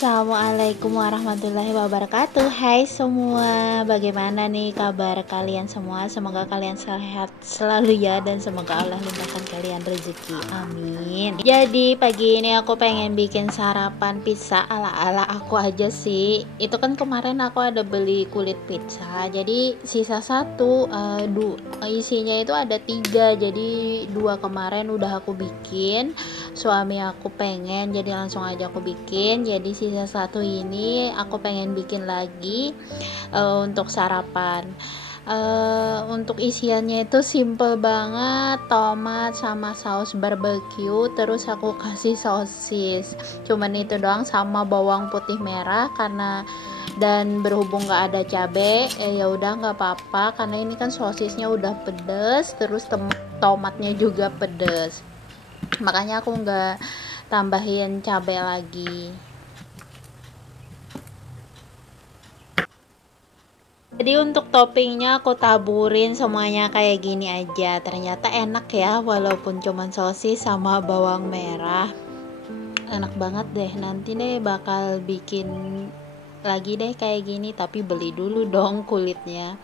Assalamualaikum warahmatullahi wabarakatuh. Hai semua, bagaimana nih kabar kalian semua? Semoga kalian sehat selalu ya, dan semoga Allah limpahkan kalian rezeki, amin. Jadi pagi ini aku pengen bikin sarapan pizza ala-ala aku aja sih. Itu kan kemarin aku ada beli kulit pizza, jadi sisa satu, isinya itu ada 3, jadi 2 kemarin udah aku bikin. Suami aku pengen, jadi langsung aja aku bikin. Jadi sisa satu ini aku pengen bikin lagi untuk sarapan. Untuk isiannya itu simple banget, tomat sama saus barbecue, terus aku kasih sosis, cuman itu doang, sama bawang putih merah, karena dan berhubung gak ada cabe, ya udah nggak apa-apa, karena ini kan sosisnya udah pedes, terus tomatnya juga pedes, makanya aku nggak tambahin cabai lagi. Jadi untuk toppingnya aku taburin semuanya kayak gini aja. Ternyata enak ya, walaupun cuman sosis sama bawang merah. Enak banget deh. Nanti deh bakal bikin lagi deh kayak gini, tapi beli dulu dong kulitnya.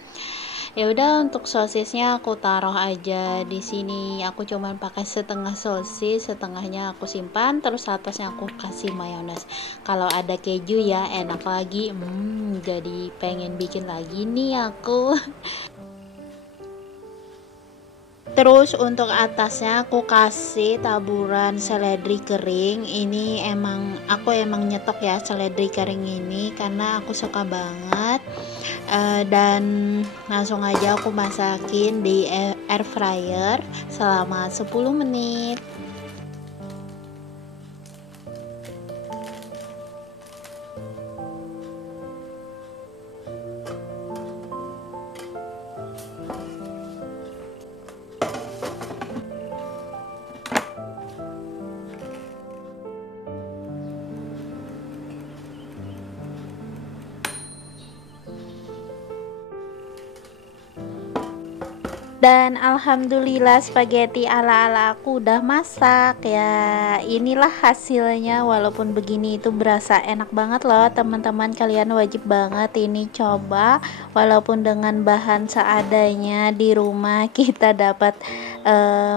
Ya udah, untuk sosisnya aku taruh aja di sini. Aku cuman pakai setengah sosis, setengahnya aku simpan, terus atasnya aku kasih mayones. Kalau ada keju ya enak lagi. Jadi pengen bikin lagi nih aku. Terus untuk atasnya aku kasih taburan seledri kering. Ini aku emang nyetok ya seledri kering ini karena aku suka banget. Dan langsung aja aku masakin di air fryer selama 10 menit. Dan alhamdulillah spaghetti ala-ala aku udah masak ya. Inilah hasilnya, walaupun begini itu berasa enak banget loh teman-teman. Kalian wajib banget ini coba, walaupun dengan bahan seadanya di rumah kita dapat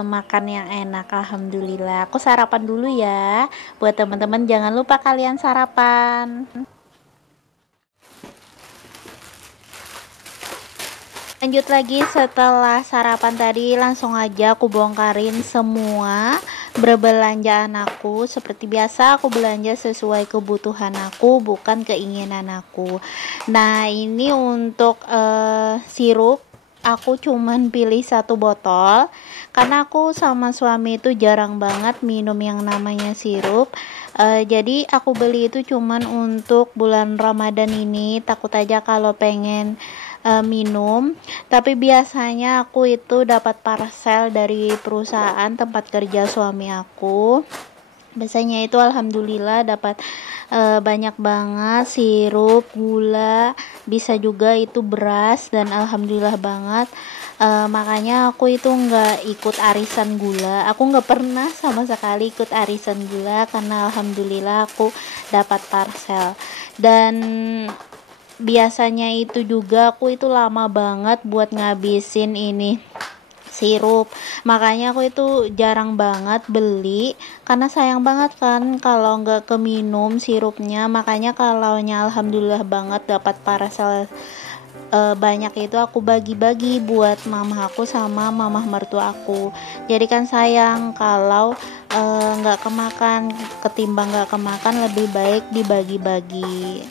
makan yang enak. Alhamdulillah. Aku sarapan dulu ya. Buat teman-teman jangan lupa kalian sarapan. Lanjut lagi, setelah sarapan tadi langsung aja aku bongkarin semua berbelanjaan aku. Seperti biasa aku belanja sesuai kebutuhan aku, bukan keinginan aku. Nah ini untuk sirup, aku cuman pilih 1 botol karena aku sama suami itu jarang banget minum yang namanya sirup. Jadi aku beli itu cuman untuk bulan Ramadan ini, takut aja kalau pengen minum. Tapi biasanya aku itu dapat parcel dari perusahaan tempat kerja suami aku. Biasanya itu alhamdulillah dapat banyak banget sirup, gula, bisa juga itu beras, dan alhamdulillah banget. Makanya aku itu nggak ikut arisan gula. Aku nggak pernah sama sekali ikut arisan gula karena alhamdulillah aku dapat parcel. Dan biasanya itu juga aku itu lama banget buat ngabisin ini sirup, makanya aku itu jarang banget beli karena sayang banget kan kalau nggak keminum sirupnya. Makanya kalaunya alhamdulillah banget dapat parcel banyak, itu aku bagi-bagi buat mama aku sama mama mertua aku. Jadi kan sayang kalau nggak kemakan, ketimbang nggak kemakan lebih baik dibagi-bagi.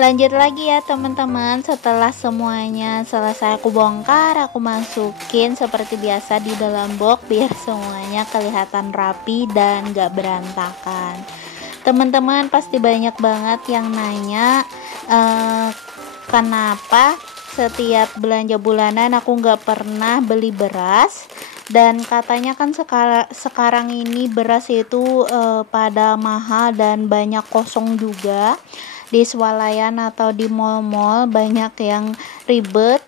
Lanjut lagi ya teman-teman, setelah semuanya selesai aku bongkar, aku masukin seperti biasa di dalam box biar semuanya kelihatan rapi dan gak berantakan. Teman-teman pasti banyak banget yang nanya kenapa setiap belanja bulanan aku gak pernah beli beras. Dan katanya kan sekarang ini beras itu pada mahal dan banyak kosong juga. Di swalayan atau di mall-mall banyak yang ribet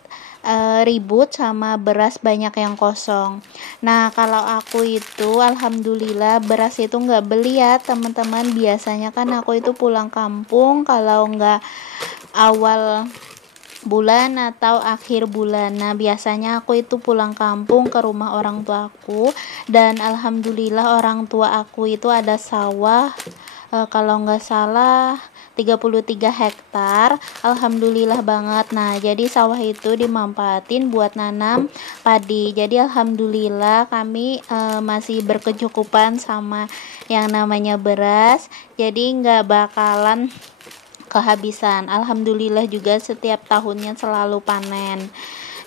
ribut sama beras banyak yang kosong. Nah, kalau aku itu alhamdulillah beras itu nggak beli ya teman-teman. Biasanya kan aku itu pulang kampung kalau nggak awal bulan atau akhir bulan. Nah, biasanya aku itu pulang kampung ke rumah orang tua aku, dan alhamdulillah orang tua aku itu ada sawah, kalau nggak salah 33 hektar. Alhamdulillah banget. Nah, jadi sawah itu dimanfaatin buat nanam padi. Jadi alhamdulillah kami masih berkecukupan sama yang namanya beras. Jadi nggak bakalan kehabisan. Alhamdulillah juga setiap tahunnya selalu panen.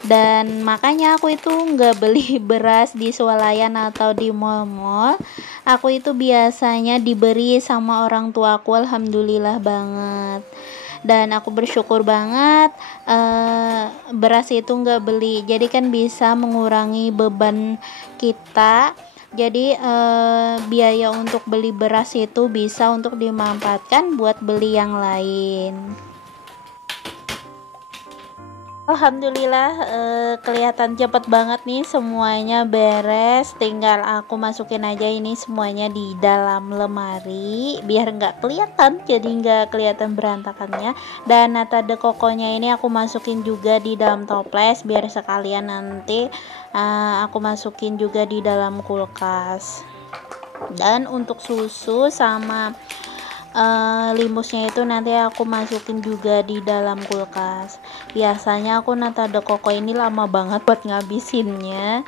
Dan makanya aku itu nggak beli beras di swalayan atau di mall-mall. Aku itu biasanya diberi sama orang tua aku, alhamdulillah banget. Dan aku bersyukur banget beras itu nggak beli, jadi kan bisa mengurangi beban kita. Jadi biaya untuk beli beras itu bisa untuk dimanfaatkan buat beli yang lain. Alhamdulillah kelihatan cepet banget nih semuanya beres, tinggal aku masukin aja ini semuanya di dalam lemari biar nggak kelihatan, jadi nggak kelihatan berantakannya. Dan nata de coconya ini aku masukin juga di dalam toples biar sekalian nanti aku masukin juga di dalam kulkas. Dan untuk susu sama limusnya itu nanti aku masukin juga di dalam kulkas. Biasanya aku nata de coco ini lama banget buat ngabisinnya,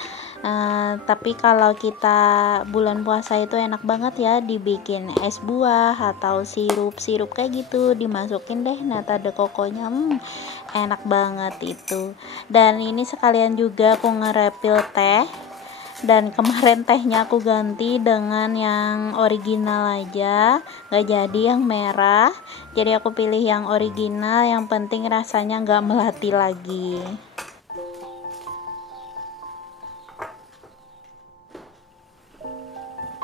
tapi kalau kita bulan puasa itu enak banget ya dibikin es buah atau sirup kayak gitu, dimasukin deh nata de coconya. Enak banget itu. Dan ini sekalian juga aku nge-refill teh, dan kemarin tehnya aku ganti dengan yang original aja, gak jadi yang merah, jadi aku pilih yang original, yang penting rasanya gak melati lagi.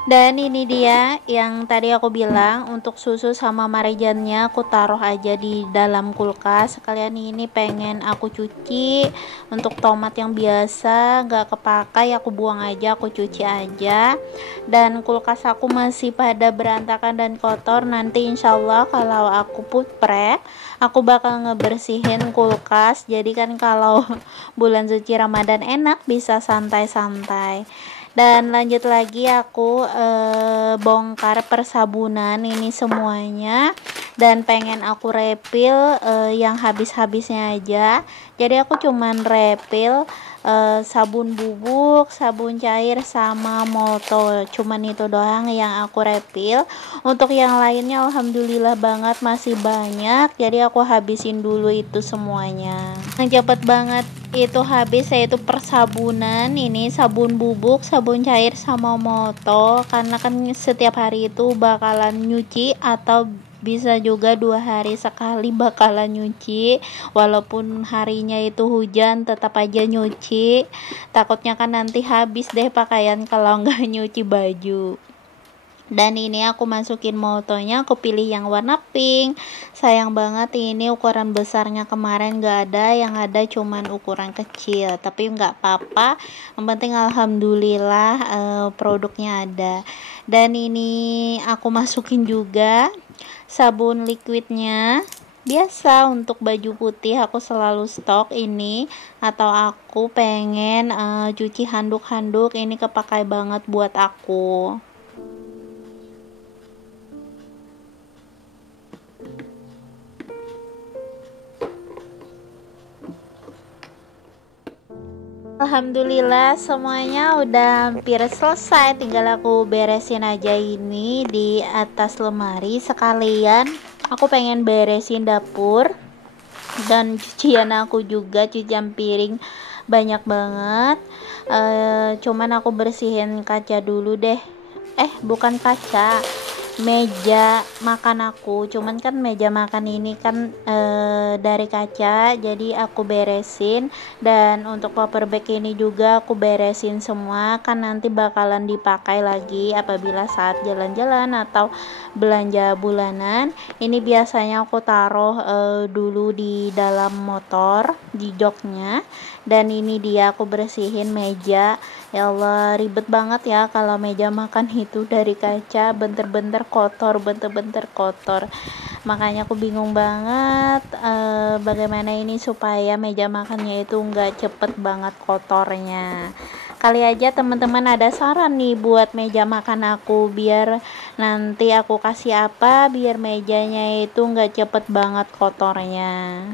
Dan ini dia yang tadi aku bilang, untuk susu sama marejannya aku taruh aja di dalam kulkas. Sekalian ini pengen aku cuci. Untuk tomat yang biasa gak kepakai aku buang aja, aku cuci aja. Dan kulkas aku masih pada berantakan dan kotor. Nanti insya Allah kalau aku put prep, aku bakal ngebersihin kulkas. Jadi kan kalau bulan suci Ramadan enak, bisa santai-santai. Dan lanjut lagi aku bongkar persabunan ini semuanya, dan pengen aku refill yang habis-habisnya aja. Jadi aku cuman refill sabun bubuk, sabun cair sama molto, cuman itu doang yang aku refill. Untuk yang lainnya alhamdulillah banget masih banyak, jadi aku habisin dulu itu semuanya. Yang cepet banget itu habis yaitu persabunan, ini sabun bubuk, sabun cair sama molto, karena kan setiap hari itu bakalan nyuci atau bisa juga 2 hari sekali bakalan nyuci, walaupun harinya itu hujan tetap aja nyuci. Takutnya kan nanti habis deh pakaian kalau nggak nyuci baju. Dan ini aku masukin moltonya, aku pilih yang warna pink. Sayang banget ini ukuran besarnya kemarin gak ada, yang ada cuman ukuran kecil, tapi nggak apa-apa, yang penting alhamdulillah produknya ada. Dan ini aku masukin juga sabun liquidnya. Biasa untuk baju putih aku selalu stok ini, atau aku pengen cuci handuk-handuk, ini kepakai banget buat aku. Alhamdulillah semuanya udah hampir selesai, tinggal aku beresin aja ini di atas lemari. Sekalian aku pengen beresin dapur dan cucian aku juga, cucian piring banyak banget. Cuman aku bersihin kaca dulu deh, bukan kaca, meja makan aku, cuman kan meja makan ini kan dari kaca, jadi aku beresin. Dan untuk paper bag ini juga aku beresin semua, kan nanti bakalan dipakai lagi apabila saat jalan-jalan atau belanja bulanan. Ini biasanya aku taruh dulu di dalam motor, di joknya. Dan ini dia aku bersihin meja. Ya Allah, ribet banget ya kalau meja makan itu dari kaca, benter-benter kotor, benter-benter kotor. Makanya aku bingung banget bagaimana ini supaya meja makannya itu nggak cepet banget kotornya. Kali aja teman-teman ada saran nih buat meja makan aku, biar nanti aku kasih apa biar mejanya itu nggak cepet banget kotornya.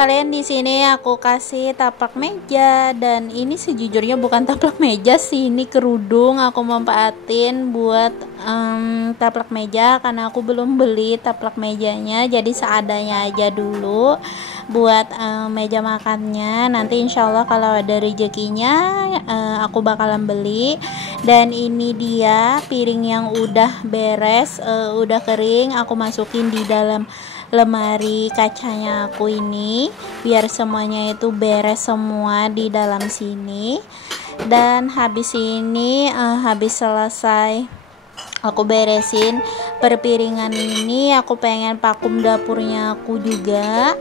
Kalian di sini aku kasih taplak meja, dan ini sejujurnya bukan taplak meja sih, ini kerudung aku manfaatin buat taplak meja karena aku belum beli taplak mejanya, jadi seadanya aja dulu buat meja makannya. Nanti insyaallah kalau ada rezekinya aku bakalan beli. Dan ini dia piring yang udah beres, udah kering, aku masukin di dalam lemari kacanya aku ini biar semuanya itu beres semua di dalam sini. Dan habis ini habis selesai aku beresin perpiringan ini, aku pengen vakum dapurnya aku juga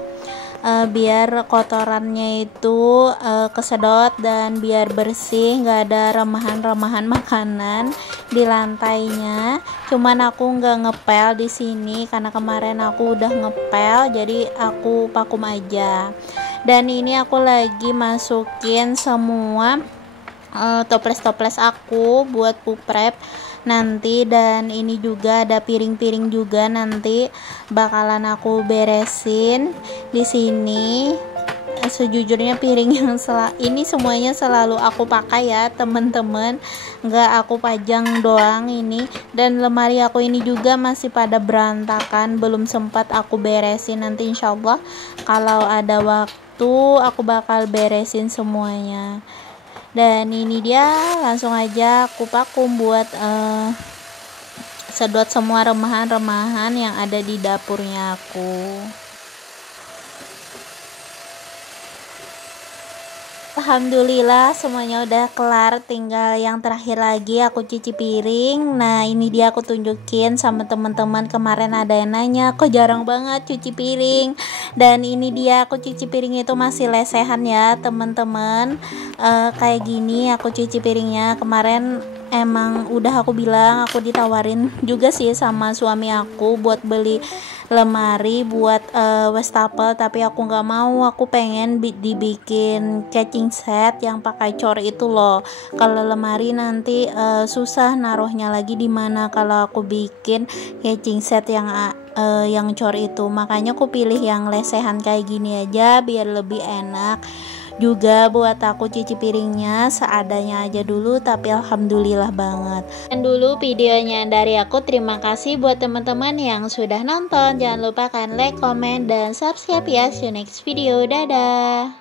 biar kotorannya itu kesedot dan biar bersih, nggak ada remahan-remahan makanan di lantainya. Cuman aku nggak ngepel di sini karena kemarin aku udah ngepel, jadi aku vakum aja. Dan ini aku lagi masukin semua toples-toples aku buat puprep nanti. Dan ini juga ada piring-piring juga nanti bakalan aku beresin di sini. Sejujurnya piring yang ini semuanya selalu aku pakai ya teman-teman, nggak aku pajang doang ini. Dan lemari aku ini juga masih pada berantakan, belum sempat aku beresin. Nanti insyaallah kalau ada waktu aku bakal beresin semuanya. Dan ini dia, langsung aja aku vakum buat sedot semua remahan-remahan yang ada di dapurnya aku. Alhamdulillah semuanya udah kelar, tinggal yang terakhir lagi aku cuci piring. Nah ini dia aku tunjukin sama teman-teman, kemarin ada yang nanya kok jarang banget cuci piring. Dan ini dia aku cuci piring itu masih lesehan ya teman-teman, kayak gini aku cuci piringnya. Kemarin emang udah aku bilang, aku ditawarin juga sih sama suami aku buat beli lemari buat wastafel, tapi aku nggak mau. Aku pengen dibikin catching set yang pakai cor itu loh. Kalau lemari nanti susah naruhnya lagi di mana kalau aku bikin catching set yang cor itu. Makanya aku pilih yang lesehan kayak gini aja biar lebih enak. Juga buat aku cuci piringnya seadanya aja dulu, tapi alhamdulillah banget. Dan dulu videonya dari aku, terima kasih buat teman-teman yang sudah nonton. Jangan lupa like, comment, dan subscribe ya. See you next video, dadah.